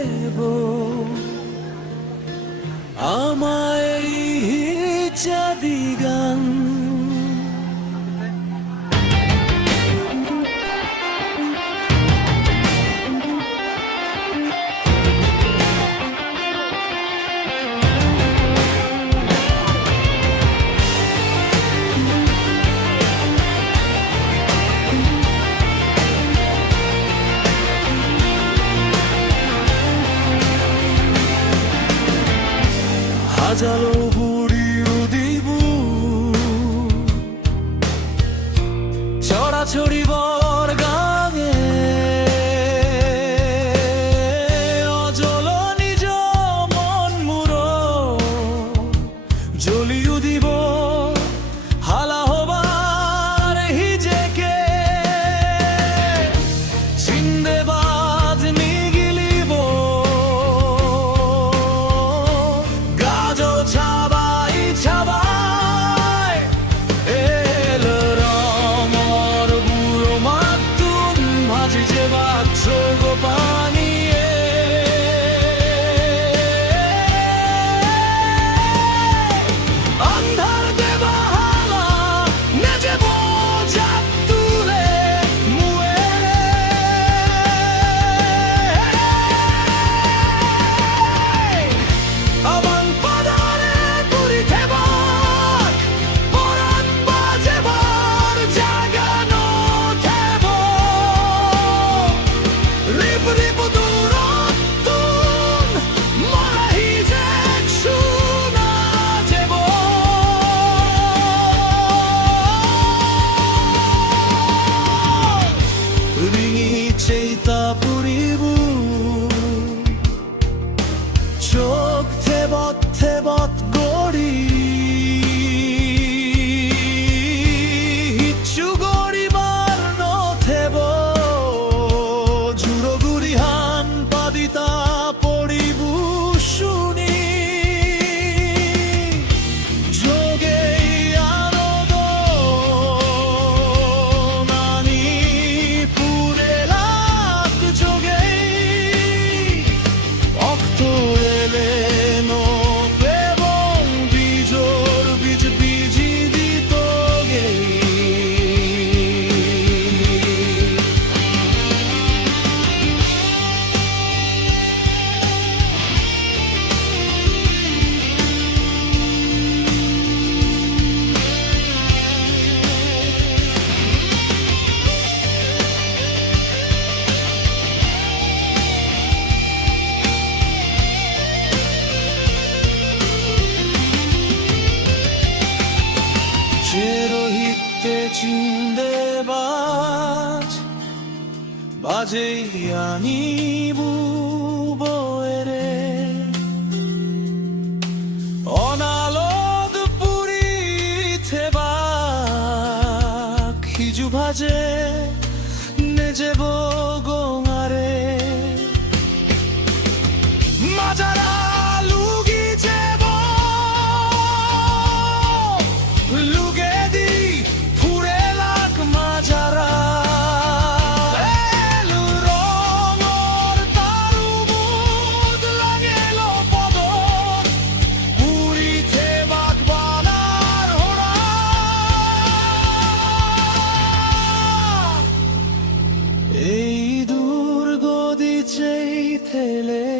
দেব আমায় চাঁদি গান। হাজারো বুড়ির দিব ছড়াছড়ি বর গাঙে অজল নিজ মন মুরো জ্বলিউ দিব হালা হবার হিজেকে চিন্দে বাজ নিগিলিব ছাবাই ছাবাই এল রঙর বুড়ো মাতুন ভাজি যে বাচ্চ গো পানিয়ে অন্ধার দেবা হালা নেজে বোঝা তুলে মুয়ে আবান চোখ থেবত থেবত গড়ি হিচ্ছু গড়িবার নথেব জুড়ো গুড়ি হান পাদিতা পড়িবু শুনি যোগে আনন্দ নানি পুরে লাভ যোগে অক্ত রোহিতে চিন্দে বাজ বাজে আনিবু বয়েরে অনালদ পুরি থেবা খিজু ভাজে নেজেব গোঙারে মাজারা এই দুর্গদি চেই থেলে